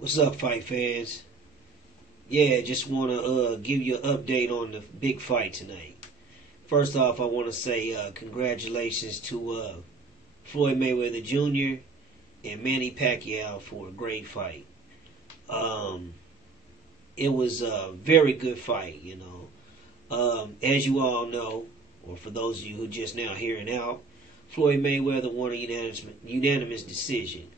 What's up, fight fans? Yeah, just want to give you an update on the big fight tonight. First off, I want to say congratulations to Floyd Mayweather Jr. and Manny Pacquiao for a great fight. Um, it was a very good fight, you know. As you all know, or for those of you who just now hearing out, Floyd Mayweather won a unanimous decision.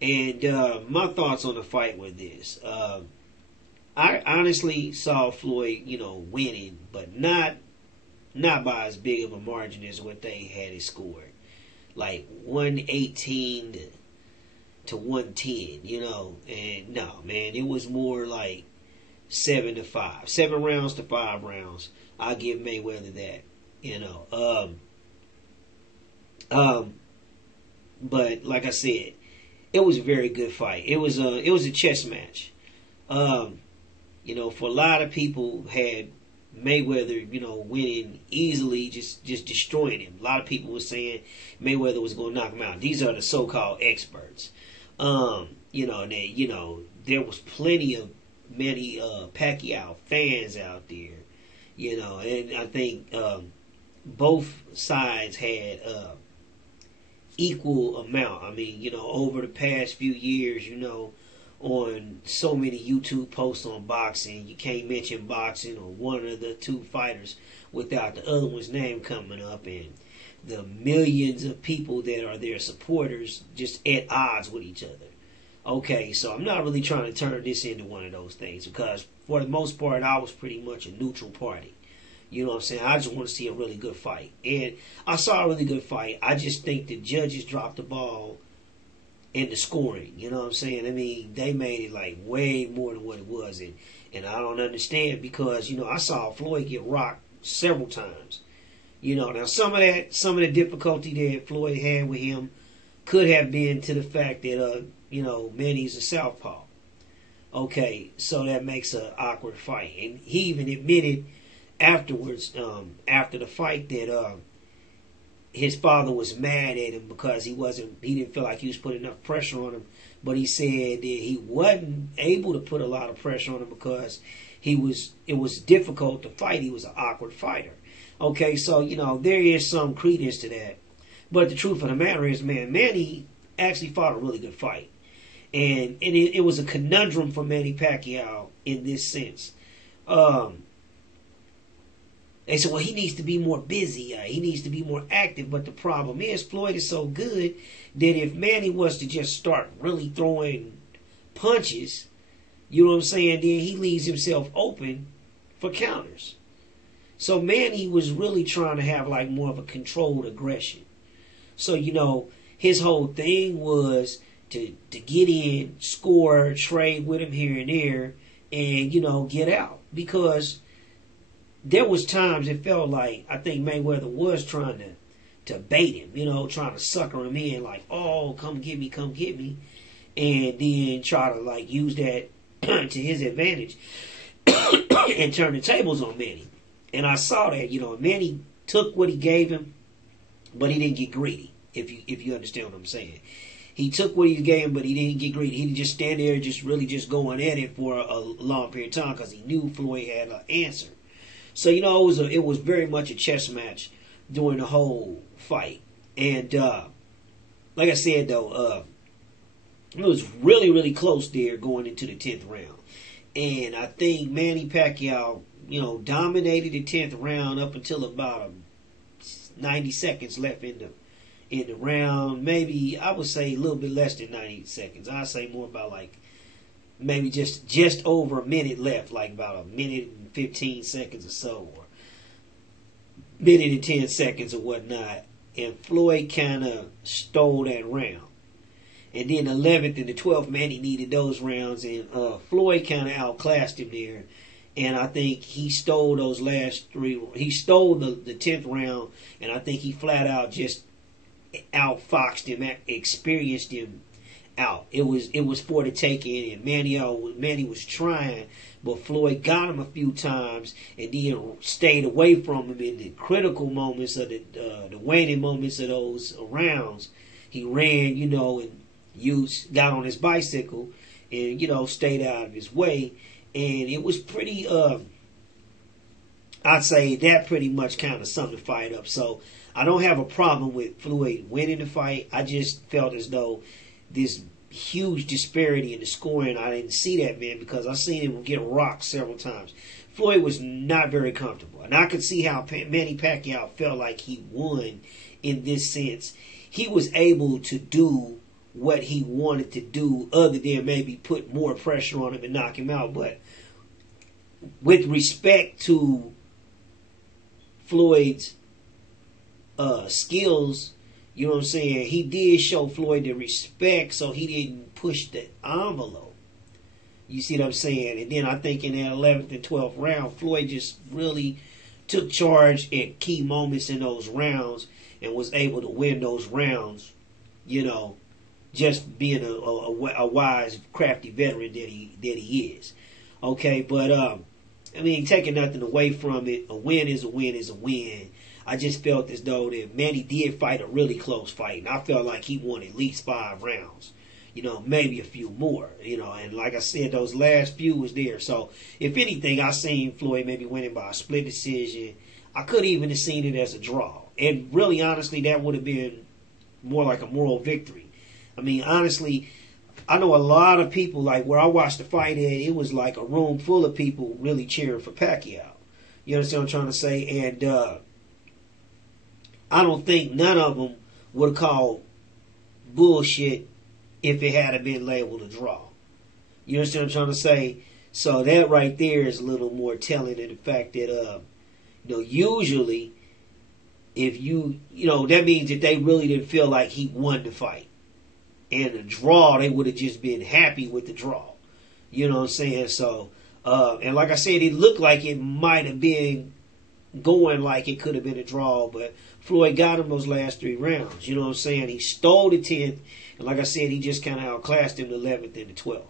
And my thoughts on the fight were this. I honestly saw Floyd, winning, but not by as big of a margin as what they had it scored. Like 118 to 110, And no, man, it was more like 7-5. 7 rounds to 5 rounds. I'll give Mayweather that, But like I said, it was a very good fight. It was a chess match. For a lot of people had Mayweather, winning easily, just destroying him. A lot of people were saying Mayweather was going to knock him out. These are the so-called experts. And there was many Pacquiao fans out there, and I think both sides had equal amount. I mean, over the past few years, on so many YouTube posts on boxing, you can't mention boxing or one of the two fighters without the other one's name coming up, and the millions of people that are their supporters just at odds with each other. Okay, so I'm not really trying to turn this into one of those things, because for the most part, I was pretty much a neutral party. You know what I'm saying? I just want to see a really good fight. And I saw a really good fight. I just think the judges dropped the ball in the scoring. You know what I'm saying? I mean, they made it like way more than what it was. And I don't understand, because, I saw Floyd get rocked several times. Now some of the difficulty that Floyd had with him could have been to the fact that, Manny's a southpaw. Okay, so that makes an awkward fight. And he even admitted afterwards, after the fight, that his father was mad at him because he didn't feel like he was putting enough pressure on him. But he said that he wasn't able to put a lot of pressure on him because it was difficult to fight. He was an awkward fighter. Okay, so there is some credence to that. But the truth of the matter is, man, Manny actually fought a really good fight. And it was a conundrum for Manny Pacquiao in this sense. They said, well, he needs to be more busy. He needs to be more active. But the problem is, Floyd is so good that if Manny was to just start really throwing punches, you know what I'm saying, then he leaves himself open for counters. So Manny was really trying to have like more of a controlled aggression. So, his whole thing was to get in, score, trade with him here and there, and, get out. Because there was times it felt like I think Mayweather was trying to bait him, trying to sucker him in, like, oh, come get me, and then try to like use that to his advantage and turn the tables on Manny. And I saw that, Manny took what he gave him, but he didn't get greedy. If you understand what I'm saying, he took what he gave him, but he didn't get greedy. He didn't just stand there, just going at it for a long period of time, because he knew Floyd had an answer. So, it was very much a chess match during the whole fight. And like I said, though, it was really, really close there going into the 10th round. And I think Manny Pacquiao, dominated the 10th round up until about 90 seconds left in the round. Maybe, I would say a little bit less than 90 seconds. I'd say more about like maybe just over a minute left, like about a minute and 15 seconds or so, or minute and 10 seconds or whatnot. And Floyd kind of stole that round. And then the 11th and the 12th, Manny needed those rounds, and Floyd kind of outclassed him there. And I think he stole those last 3. He stole the 10th round, and I think he flat out just outfoxed him, experienced him out. It was for the taking, and Manny was trying, but Floyd got him a few times and then stayed away from him in the critical moments of the waning moments of those rounds. He ran, and got on his bicycle and, stayed out of his way. And it was pretty, I'd say that pretty much kind of summed the fight up. So I don't have a problem with Floyd winning the fight. I just felt as though this huge disparity in the scoring, I didn't see that, man, because I seen him get rocked several times. Floyd was not very comfortable. And I could see how Manny Pacquiao felt like he won in this sense. He was able to do what he wanted to do other than maybe put more pressure on him and knock him out. But with respect to Floyd's skills, you know what I'm saying, he did show Floyd the respect, so he didn't push the envelope. You see what I'm saying? And then I think in that 11th and 12th round, Floyd just really took charge at key moments in those rounds and was able to win those rounds, just being a wise, crafty veteran that he is. Okay, but taking nothing away from it, a win is a win is a win. I just felt as though that Manny did fight a really close fight, and I felt like he won at least 5 rounds. Maybe a few more, and like I said, those last few was there. So, if anything, I seen Floyd maybe winning by a split decision. I could even have seen it as a draw. And really, honestly, that would have been more like a moral victory. Honestly, I know a lot of people, like where I watched the fight at, it was like a room full of people really cheering for Pacquiao. You understand what I'm trying to say? And I don't think none of them would have called bullshit if it had been labeled a draw. You understand what I'm trying to say? So that right there is a little more telling of the fact that, usually, if that means that they really didn't feel like he won the fight. And the draw, they would have just been happy with the draw. You know what I'm saying? So, and like I said, it looked like it might have been going like it could have been a draw, but Floyd got him those last 3 rounds. You know what I'm saying? He stole the 10th, and like I said, he just kind of outclassed him the 11th and the 12th.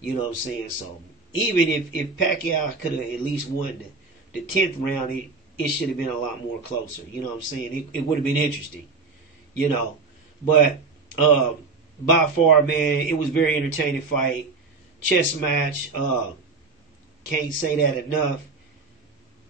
You know what I'm saying? So, even if Pacquiao could have at least won the 10th round, it should have been a lot more closer. You know what I'm saying? It would have been interesting. But by far, man, it was a very entertaining fight. Chess match. Can't say that enough.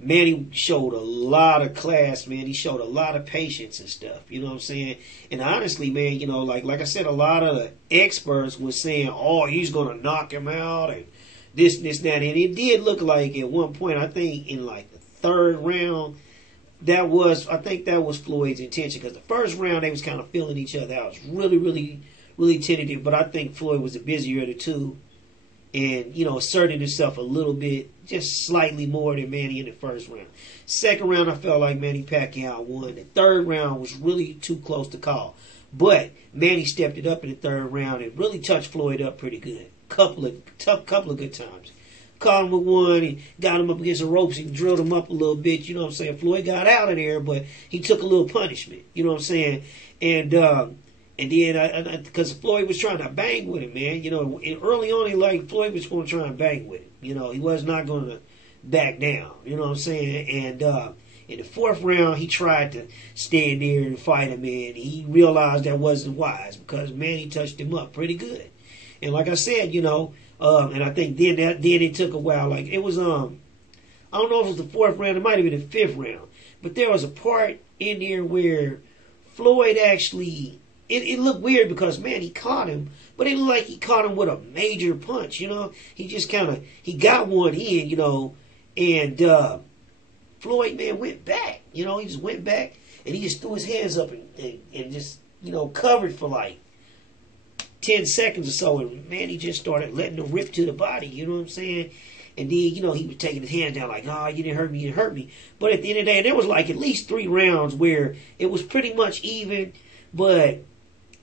Manny showed a lot of class, man. He showed a lot of patience and stuff. You know what I'm saying? And honestly, man, like I said, a lot of the experts were saying, oh, he's going to knock him out and this, that. And it did look like at one point, I think in like the 3rd round, that was Floyd's intention. Because the first round, they was kind of feeling each other out. It was really, really, really tentative. But I think Floyd was the busier of the two. And, asserting himself a little bit, just slightly more than Manny in the first round. Second round, I felt like Manny Pacquiao won. The 3rd round was really too close to call. But Manny stepped it up in the 3rd round and really touched Floyd up pretty good. Couple of good times. Caught him with one and got him up against the ropes and drilled him up a little bit. You know what I'm saying? Floyd got out of there, but he took a little punishment. You know what I'm saying? And then, because Floyd was trying to bang with him, man. And early on, Floyd was going to try and bang with him. He was not going to back down. You know what I'm saying? And in the 4th round, he tried to stand there and fight him, and he realized that wasn't wise because Manny touched him up pretty good. And like I said, and I think then it took a while. Like it was, I don't know if it was the 4th round. It might have been the 5th round. But there was a part in there where Floyd actually. It looked weird because, man, he caught him, but it looked like he caught him with a major punch, He just he got one in, and Floyd, man, went back, he just went back, and he just threw his hands up and just, covered for like 10 seconds or so, and man, he just started letting him rip to the body, you know what I'm saying? And then, he was taking his hands down like, oh, you didn't hurt me. But at the end of the day, there was like at least 3 rounds where it was pretty much even, but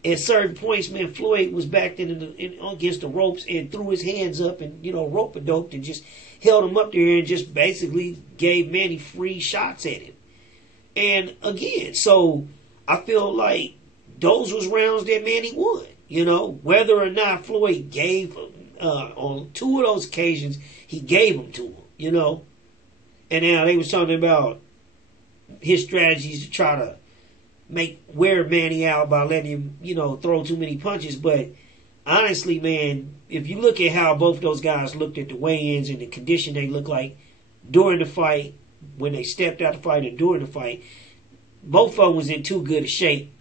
at certain points, man, Floyd was backed in against the ropes and threw his hands up and, rope-a-doped and just held him up there and just basically gave Manny free shots at him. And again, so I feel like those was rounds that Manny won. Whether or not Floyd gave on 2 of those occasions, he gave them to him. And now they was talking about his strategies to try to wear Manny out by letting him, throw too many punches. But honestly, man, if you look at how both those guys looked at the weigh-ins and the condition they looked like during the fight, when they stepped out the fight and during the fight, both of them was in too good a shape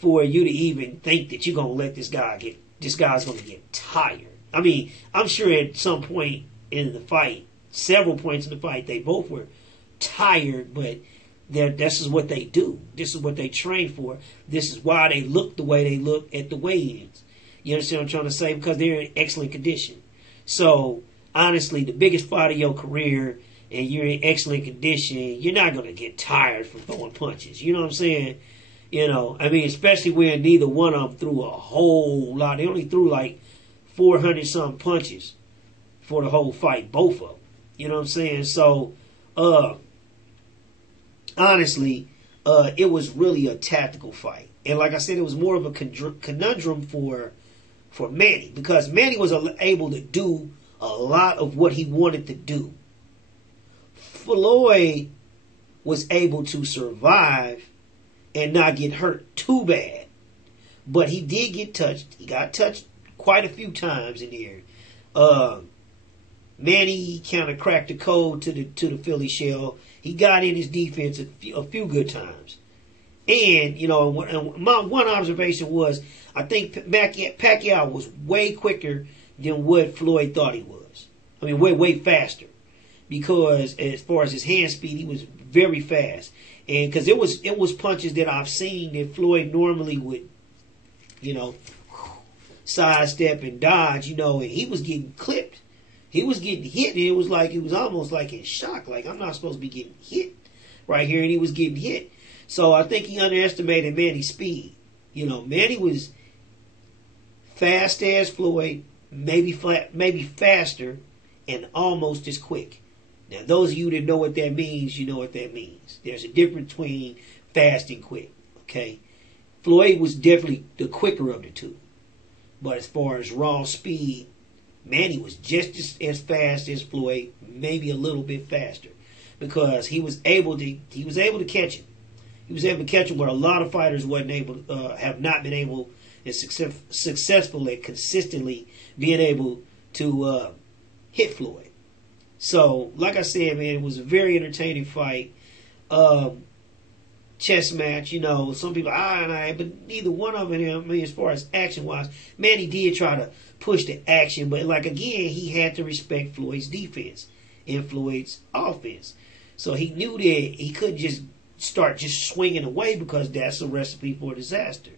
for you to even think that you're gonna let this guy's gonna get tired. I mean, I'm sure at some point in the fight, several points in the fight, they both were tired, but this is what they do. This is what they train for. This is why they look the way they look at the weigh-ins. You understand what I'm trying to say? Because they're in excellent condition. So, honestly, the biggest fight of your career and you're in excellent condition, you're not going to get tired from throwing punches. You know what I'm saying? I mean, especially when neither one of them threw a whole lot. They only threw like 400-something punches for the whole fight, both of them. You know what I'm saying? So, honestly, it was really a tactical fight. And like I said, it was more of a conundrum for Manny, because Manny was able to do a lot of what he wanted to do. Floyd was able to survive and not get hurt too bad. But he did get touched. He got touched quite a few times in there. Manny kind of cracked the code to the Philly shell. He got in his defense a few good times. And, my one observation was, I think Pacquiao was way quicker than what Floyd thought he was. I mean, way faster. Because as far as his hand speed, he was very fast. And because it was punches that I've seen that Floyd normally would, sidestep and dodge, and he was getting clipped. He was getting hit, and it was almost like in shock. Like, I'm not supposed to be getting hit right here, and he was getting hit. So I think he underestimated Manny's speed. Manny was fast as Floyd, maybe faster, and almost as quick. Now, those of you that know what that means, you know what that means. There's a difference between fast and quick, okay? Floyd was definitely the quicker of the two. But as far as raw speed, Manny was just as fast as Floyd, maybe a little bit faster, because he was able to catch him. He was able to catch him where a lot of fighters have not been able and successful at consistently being able to hit Floyd. So, like I said, man, it was a very entertaining fight. Chess match, some people, but neither one of them, I mean, as far as action-wise, Manny did try to push the action, but again, he had to respect Floyd's defense and Floyd's offense. So he knew that he couldn't just start swinging away, because that's a recipe for disaster.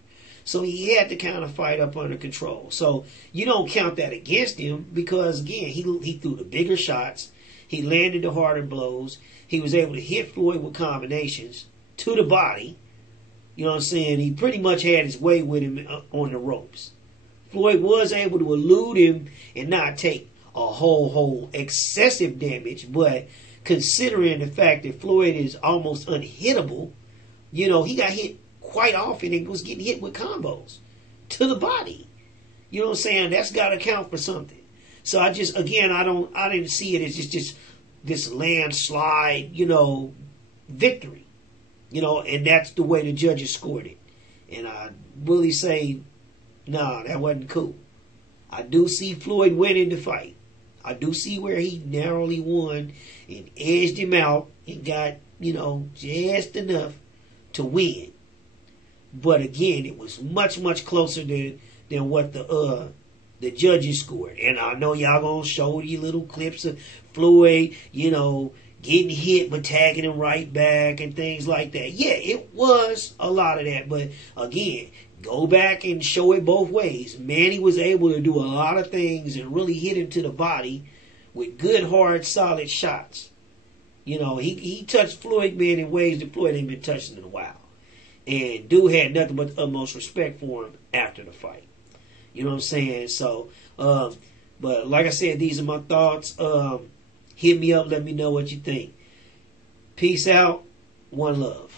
So he had to kind of fight up under control. So you don't count that against him, because again, he threw the bigger shots. He landed the harder blows. He was able to hit Floyd with combinations to the body. You know what I'm saying? He pretty much had his way with him on the ropes. Floyd was able to elude him and not take a whole excessive damage, but considering the fact that Floyd is almost unhittable, he got hit quite often and was getting hit with combos to the body. You know what I'm saying? That's got to count for something. So I didn't see it as just this landslide, victory. And that's the way the judges scored it. And I really say, nah, that wasn't cool. I do see Floyd winning the fight. I do see where he narrowly won and edged him out and got, just enough to win. But again, it was much closer than what the judges scored. And I know y'all gonna show you little clips of Floyd, getting hit but tagging him right back and things like that. Yeah, it was a lot of that. But again, go back and show it both ways. Manny was able to do a lot of things and really hit him to the body with good, hard, solid shots. He touched Floyd, man, in ways that Floyd ain't been touched in a while. And dude had nothing but the utmost respect for him after the fight. You know what I'm saying? So, but like I said, these are my thoughts. Hit me up. Let me know what you think. Peace out. One love.